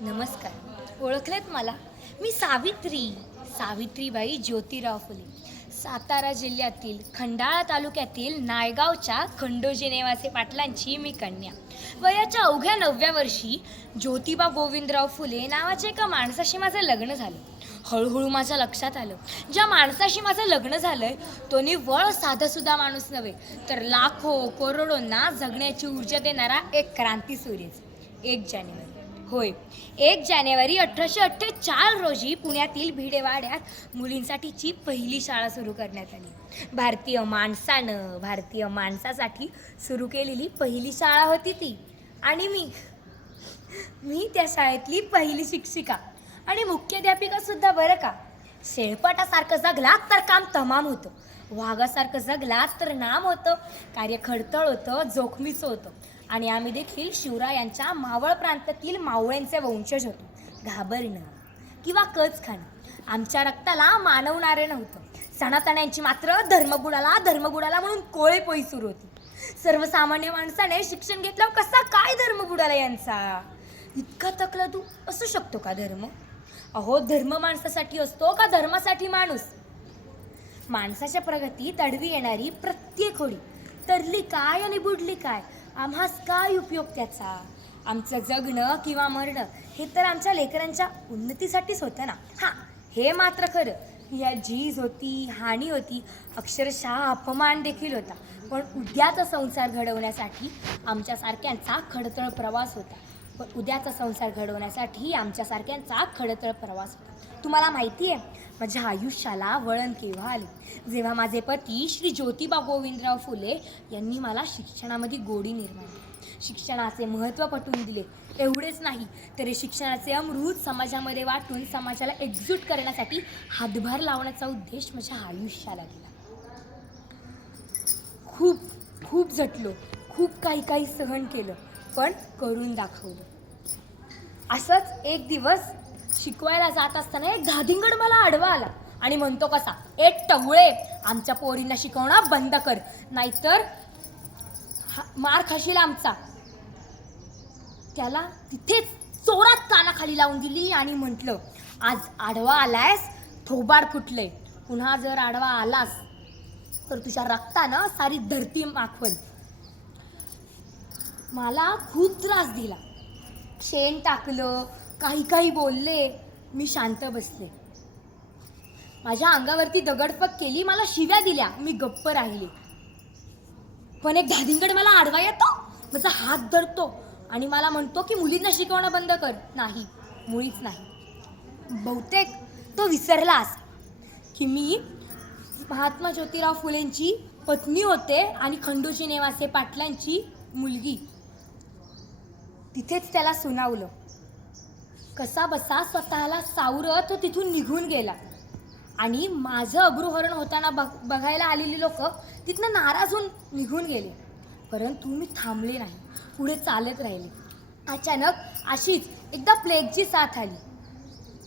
नमस्कार. ओळखलेत मला? मी सावित्रीबाई ज्योतिराव फुले. सातारा जिल्ह्यातील खंडाळा तालुक्यातील नायगावच्या खंडोजी नेवासे पाटलांची मी कन्या. वयाच्या अवघ्या 9व्या वर्षी ज्योतिबा गोविंदराव फुले नावाच्या एका माणसाशी माझं लग्न झालं. हळूहळू माझ्या लक्षात आलं, ज्या माणसाशी माझं लग्न झालंय तो निव्वळ साधासुद्धा माणूस नव्हे, तर लाखो करोडोंना जगण्याची ऊर्जा देणारा एक क्रांती सूर्यच. 1 जानेवारी, होय, 1 जानेवारी 1848 रोजी पुण्यातील भिडेवाड्यात मुलींसाठीची पहिली शाळा सुरू करण्यात आली. भारतीय माणसासाठी सुरू केलेली पहिली शाळा होती ती. आणि मी त्या शाळेतली पहिली शिक्षिका आणि मुख्याध्यापिका सुद्धा, बरं का. शेळपाटासारखं जगलात तर काम तमाम होतं, वाघासारखं जगलात तर नाम होतं. कार्य खडतळ होतं, जोखमीचं होतं. आणि आम्ही देखील शिवरायांच्या मावळ प्रांतातील मावळ्यांचे वंशज होतो. घाबरणं किंवा कच खाणं आमच्या रक्ताला मानवणारे नव्हतं. सनातन्यांची मात्र धर्मगुडाला म्हणून कोळेपोळी सुरू होती. सर्वसामान्य माणसाने शिक्षण घेतल्यावर कसा काय धर्म बुडाला यांचा? इतका तकलादू असू शकतो का धर्म? अहो, धर्म माणसासाठी असतो का धर्मासाठी माणूस? माणसाच्या प्रगतीत अडवी येणारी प्रत्येक होडी तरली काय आणि बुडली काय, आम्हास काय उपयोग त्याचा? आमचं जगणं किंवा मरणं हे तर आमच्या लेकरांच्या उन्नतीसाठीच होतं ना. हां, हे मात्र खरं, या झीज होती, हानी होती, अक्षरशः अपमान देखील होता. पण उद्याचा संसार घडवण्यासाठी आमच्यासारख्यांचा खडतळ प्रवास होता. तुम्हाला माहिती आहे, माझ्या आयुष्याला वळण केव्हा आले? जेव्हा माझे पती श्री ज्योतिबा गोविंदराव फुले यांनी मला शिक्षणामध्ये गोडी निर्माण केली, शिक्षणाचे महत्त्व पटवून दिले. एवढेच नाही तर शिक्षणाचे अमृत समाजामध्ये वाटून समाजाला एकजूट करण्यासाठी हातभार लावण्याचा उद्देश माझ्या आयुष्याला दिला. खूप झटलो, खूप काही सहन केलं, पण करून दाखवलं. असंच एक दिवस शिकवायला जात असताना एक धादिंगड मला आडवा आला आणि म्हणतो कसा, "एक टवळे, आमच्या पोरींना शिकवणं बंद कर, नाहीतर मार खाशील आमचा." त्याला तिथेच चोरात कानाखाली लावून दिली आणि म्हटलं, "आज आडवा आलायस, थोबाड फुटले. पुन्हा जर आडवा आलास तर तुझ्या रक्तानं सारी धरती माखवल." मला खूप त्रास दिला, शेण टाकलं, काही बोलले. मी शांत बसले. माझ्या अंगावरती दगडफेक केली, मला शिव्या दिल्या, मी गप्प राहिले. पण एक धादिंगड मला आडवा येतो, माझा हात धरतो आणि मला म्हणतो की मुलींना शिकवणं बंद कर. नाही, मुळीच नाही. बहुतेक तो विसरलास की मी महात्मा ज्योतिराव फुलेंची पत्नी होते आणि खंडोजी नेवासे पाटलांची मुलगी. तिथेच त्याला सुनावलं. कसा बसा स्वतःला सावरत तो तिथून निघून गेला आणि माझं अब्रूहरण होताना बघायला आलेली लोक तिथनं नाराज होऊन निघून गेले. परंतु मी थांबले नाही, पुढे चालत राहिले. अचानक अशीच एकदा प्लेगची साथ आली.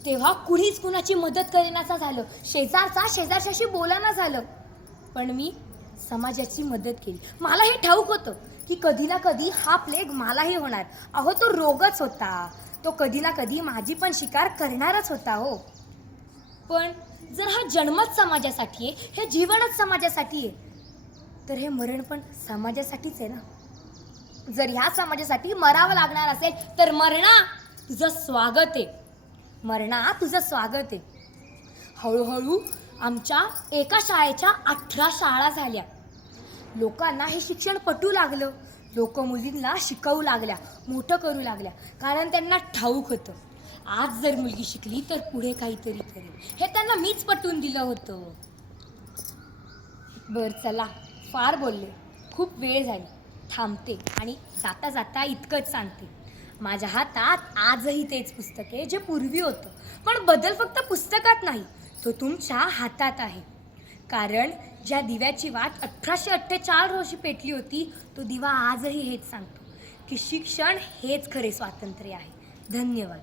तेव्हा कुणीच कुणाची मदत करेनासा झालं, शेजारच्याशी बोलाना झालं. पण मी समाजाची मदत केली. मला हे ठाऊक होतं की कधी ना कधी हा प्लेग मलाही होणार. अहो, तो रोगच होता, तो कधी ना कधी माझी पण शिकार करणारच होता. हो, पण जर हा जन्मच समाजासाठी आहे, हे जीवनच समाजासाठी आहे, तर हे मरण पण समाजासाठीच आहे ना. जर ह्या समाजासाठी मरावं लागणार असेल तर मरणा, तुझं स्वागत आहे. हळूहळू आमच्या एका शाळेच्या 18 शाळा झाल्या. लोकांना हे शिक्षण पटू लागलं. लोक मुलींना शिकवू लागल्या, मोठं करू लागल्या, कारण त्यांना ठाऊक होतं, आज जर मुलगी शिकली तर पुढे काहीतरी करेल. हे त्यांना मीच पटवून दिलं होतं. बरं, चला, फार बोलले, खूप वेळ झाली. थांबते आणि जाता जाता इतकंच सांगते, माझ्या हातात आजही तेच पुस्तक आहे जे पूर्वी होतं. पण बदल फक्त पुस्तकात नाही, तो तुमच्या हातात आहे. कारण ज्या दिव्याची वाट 1848 रोजी पेटली होती, तो दिवा आजही हेच सांगतो की शिक्षण हेच खरे स्वातंत्र्य आहे. धन्यवाद.